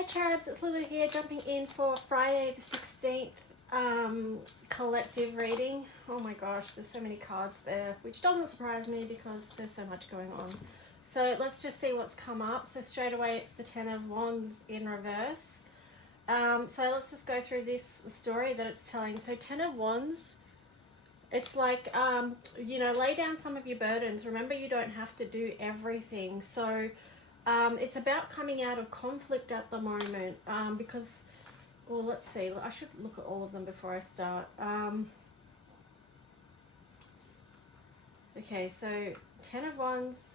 Hi Cherubs, it's Lulu here, jumping in for Friday the 16th collective reading. Oh my gosh, there's so many cards there, which doesn't surprise me because there's so much going on. So let's just see what's come up. So straight away it's the Ten of Wands in reverse. So let's just go through this story that it's telling. So Ten of Wands, it's like, you know, lay down some of your burdens. Remember, you don't have to do everything. So it's about coming out of conflict at the moment because, well, let's see. I should look at all of them before I start. Okay, so Ten of Wands,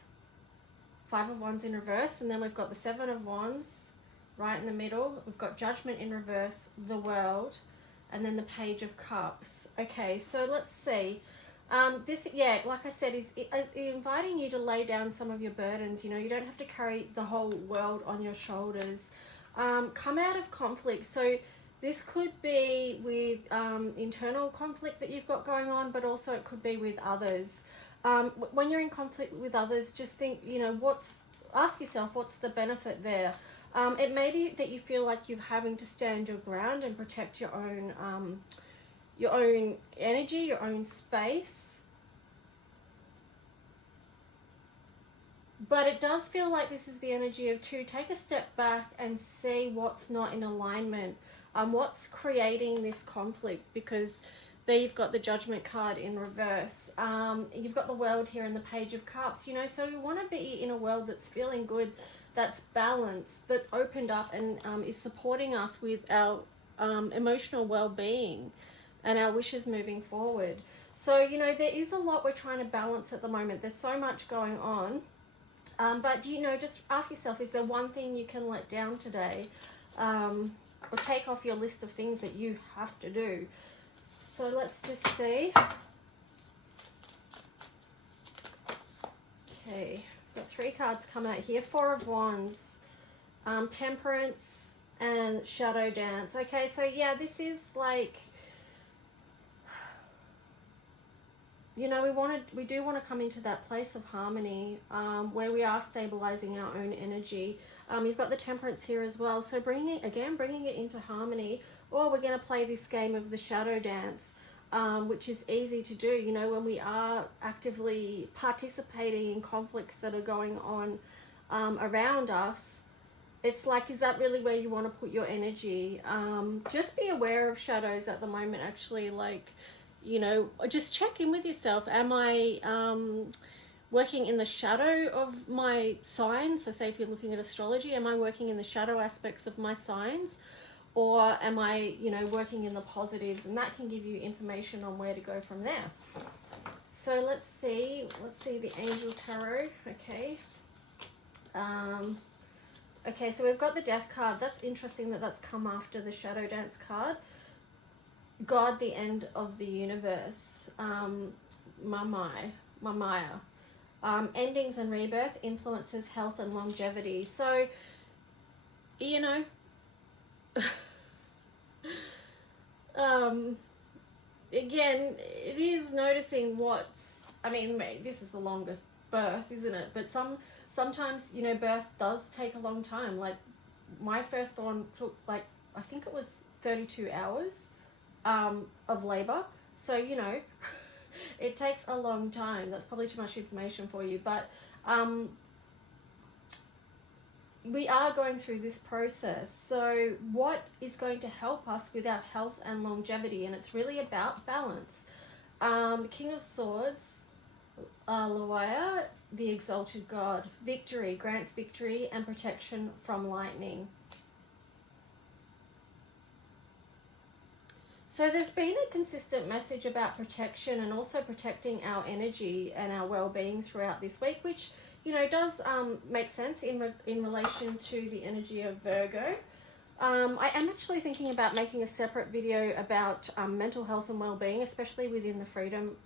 Five of Wands in reverse, and then we've got the Seven of Wands right in the middle. We've got Judgment in reverse, the World, and then the Page of Cups. Okay, so let's see. This, yeah, like I said, is inviting you to lay down some of your burdens. You know, you don't have to carry the whole world on your shoulders. Come out of conflict. So this could be with internal conflict that you've got going on, but also it could be with others. When you're in conflict with others, just think, you know, ask yourself, what's the benefit there? It may be that you feel like you're having to stand your ground and protect your own energy, your own space. But it does feel like this is the energy of to take a step back and see what's not in alignment, what's creating this conflict, because there you've got the Judgment card in reverse. You've got the World here and the Page of Cups, you know, so we want to be in a world that's feeling good, that's balanced, that's opened up and is supporting us with our emotional well-being and our wishes moving forward. So, you know, there is a lot we're trying to balance at the moment. There's so much going on. But, you know, just ask yourself, is there one thing you can let down today? Or take off your list of things that you have to do. So let's just see. Okay, got three cards come out here. Four of Wands, Temperance, and Shadow Dance. Okay, so yeah, this is like, you know, we do want to come into that place of harmony where we are stabilizing our own energy. You've got the Temperance here as well. So bringing it into harmony. Or we're going to play this game of the Shadow Dance, which is easy to do, you know, when we are actively participating in conflicts that are going on around us. It's like, is that really where you want to put your energy? Just be aware of shadows at the moment, actually, like, you know, just check in with yourself. Am I working in the shadow of my signs? So say if you're looking at astrology, am I working in the shadow aspects of my signs? Or am I, you know, working in the positives? And that can give you information on where to go from there. So let's see the Angel Tarot. Okay. Okay, so we've got the Death card. That's interesting that that's come after the Shadow Dance card. God, the end of the universe. Mamaya. Endings and rebirth, influences, health and longevity. So, you know, again, it is noticing I mean, this is the longest birth, isn't it? But sometimes, you know, birth does take a long time. Like, my firstborn took, like, I think it was 32 hours of labor. So, you know, it takes a long time. That's probably too much information for you. But we are going through this process. So what is going to help us with our health and longevity? And it's really about balance. King of Swords, Lawaya, the Exalted God. Victory, grants victory and protection from lightning. So there's been a consistent message about protection and also protecting our energy and our well-being throughout this week, which, you know, does make sense in relation to the energy of Virgo. I am actually thinking about making a separate video about mental health and well-being, especially within the freedom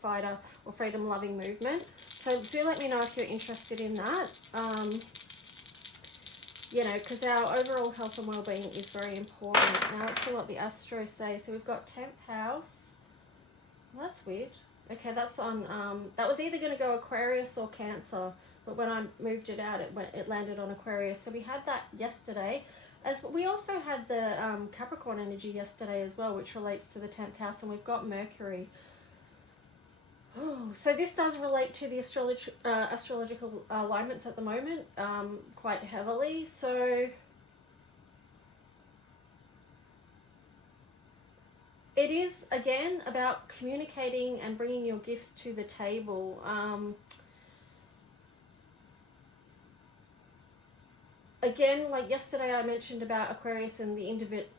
fighter or freedom loving movement. So do let me know if you're interested in that. You know, because our overall health and well-being is very important. Now let's see what the Astros say. So we've got 10th house. Well, that's weird. Okay, that's on, that was either going to go Aquarius or Cancer. but when I moved it out, it landed on Aquarius. So we had that yesterday. As we also had the Capricorn energy yesterday as well, which relates to the 10th house, and we've got Mercury. Oh, so this does relate to the astrological alignments at the moment, quite heavily. So it is, again, about communicating and bringing your gifts to the table. Again, like yesterday I mentioned about Aquarius and the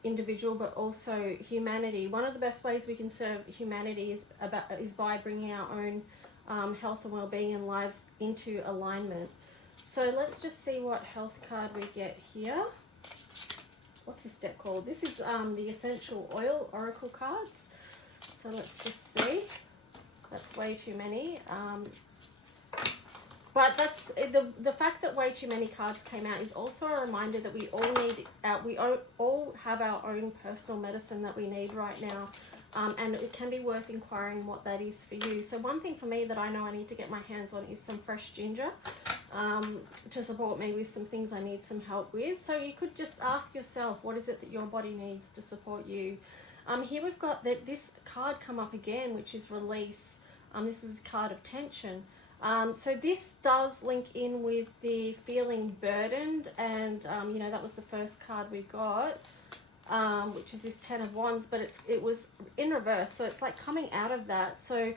individual, but also humanity. One of the best ways we can serve humanity is by bringing our own health and well-being and lives into alignment. So let's just see what health card we get here. What's this deck called? This is the Essential Oil Oracle cards. So let's just see. That's way too many. But that's the fact that way too many cards came out is also a reminder that we all need all have our own personal medicine that we need right now, and it can be worth inquiring what that is for you. So one thing for me that I know I need to get my hands on is some fresh ginger to support me with some things I need some help with. So you could just ask yourself, what is it that your body needs to support you? Here we've got this card come up again, which is release. This is a card of tension. So this does link in with the feeling burdened, and you know, that was the first card we got, which is this 10 of Wands, but it was in reverse, so it's like coming out of that. So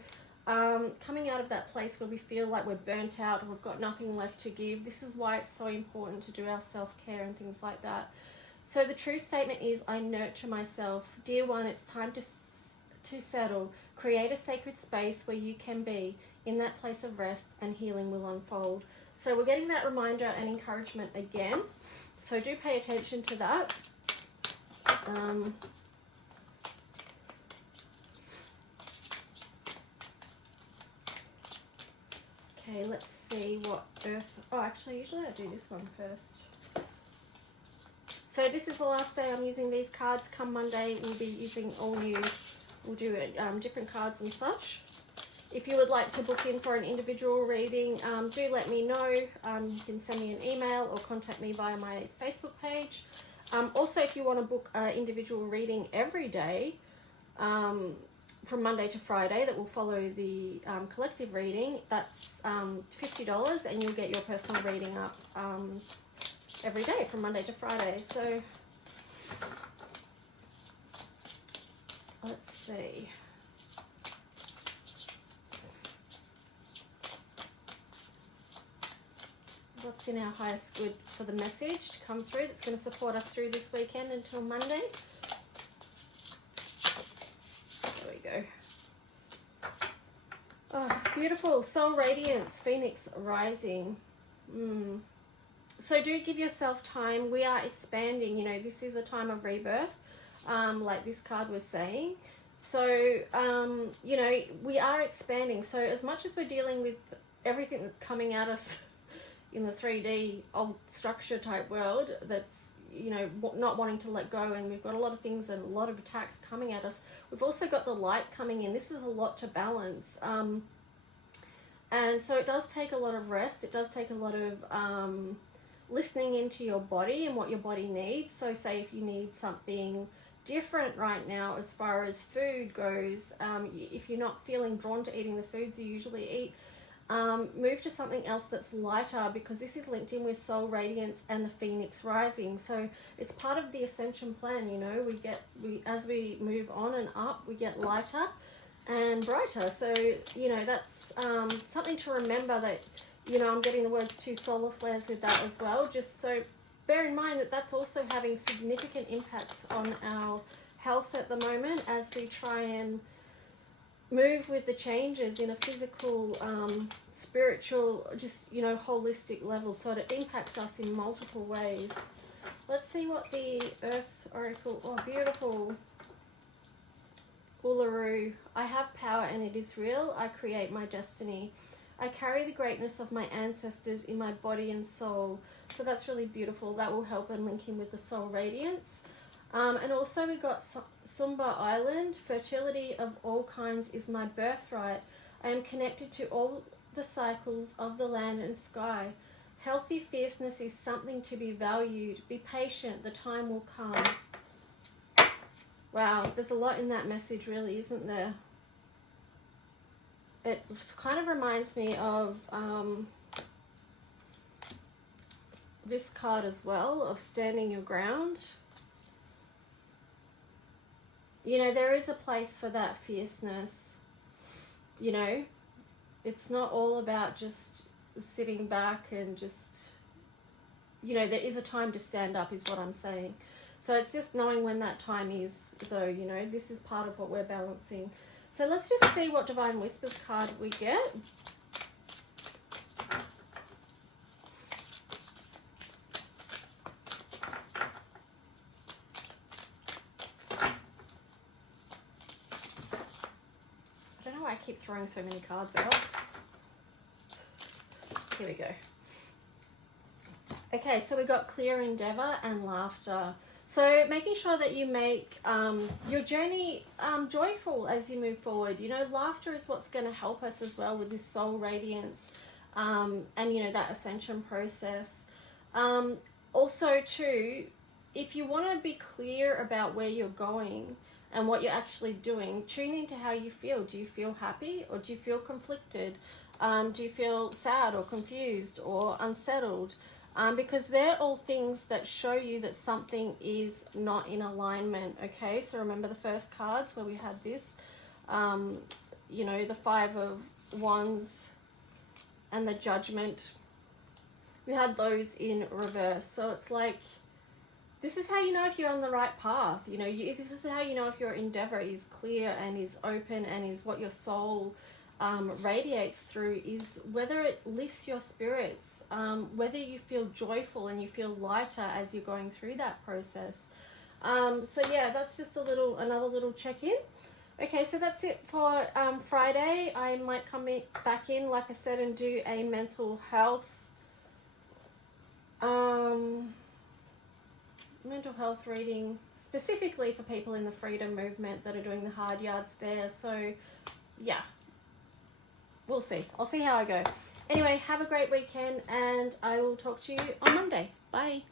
coming out of that place where we feel like we're burnt out or we've got nothing left to give. This is why it's so important to do our self-care and things like that. So the true statement is, I nurture myself. Dear one, it's time to settle. Create a sacred space where you can be. In that place of rest, and healing will unfold. So we're getting that reminder and encouragement again. So do pay attention to that. Okay, let's see what Earth... Oh, actually, usually I do this one first. So this is the last day I'm using these cards. Come Monday, we'll be using all new... We'll do different cards and such. If you would like to book in for an individual reading, do let me know. You can send me an email or contact me via my Facebook page. Also, if you want to book an individual reading every day, from Monday to Friday, that will follow the collective reading, that's $50, and you'll get your personal reading up every day from Monday to Friday. So let's see. What's in our highest good for the message to come through that's going to support us through this weekend until Monday? There we go. Oh, beautiful. Soul Radiance, Phoenix Rising. So do give yourself time. We are expanding. You know, this is a time of rebirth, like this card was saying. So, you know, we are expanding. So as much as we're dealing with everything that's coming at us in the 3D old structure type world that's, you know, not wanting to let go, and we've got a lot of things and a lot of attacks coming at us, we've also got the light coming in. This is a lot to balance, and so it does take a lot of rest. It does take a lot of listening into your body and what your body needs. So say if you need something different right now as far as food goes, if you're not feeling drawn to eating the foods you usually eat, move to something else that's lighter, because this is linked in with Soul Radiance and the Phoenix Rising. So it's part of the Ascension plan. You know, as we move on and up, we get lighter and brighter. So, you know, that's something to remember, that, you know, I'm getting the words 2 solar flares with that as well, just so bear in mind that that's also having significant impacts on our health at the moment as we try and move with the changes in a physical, spiritual, just, you know, holistic level. So it impacts us in multiple ways. Let's see what the Earth Oracle... Oh, beautiful. Uluru. I have power and it is real. I create my destiny. I carry the greatness of my ancestors in my body and soul. So that's really beautiful. That will help and link in with the Soul Radiance. And also we got Sumba Island. Fertility of all kinds is my birthright. I am connected to all the cycles of the land and sky. Healthy fierceness is something to be valued. Be patient, the time will come. Wow, there's a lot in that message, really, isn't there? It kind of reminds me of this card as well, of standing your ground. You know, there is a place for that fierceness. You know, it's not all about just sitting back and just, you know, there is a time to stand up is what I'm saying. So it's just knowing when that time is, though, you know, this is part of what we're balancing. So let's just see what Divine Whispers card we get. I don't know why I keep throwing so many cards out. Here we go. Okay, so we got clear endeavor and laughter. So making sure that you make your journey joyful as you move forward. You know, laughter is what's going to help us as well with this soul radiance and, you know, that ascension process. Also, too, if you want to be clear about where you're going and what you're actually doing, tune into how you feel. Do you feel happy or do you feel conflicted? Do you feel sad or confused or unsettled? Because they're all things that show you that something is not in alignment, okay? So remember the first cards where we had this, you know, the 5 of Wands and the Judgment. We had those in reverse. So it's like, this is how you know if you're on the right path. You know, this is how you know if your endeavor is clear and is open and is what your soul radiates through, is whether it lifts your spirits, whether you feel joyful and you feel lighter as you're going through that process. So yeah, that's just another little check-in. Okay, so that's it for Friday. I might come back in, like I said, and do a mental health reading specifically for people in the freedom movement that are doing the hard yards there. So yeah, we'll see. I'll see how I go. Anyway, have a great weekend and I will talk to you on Monday. Bye.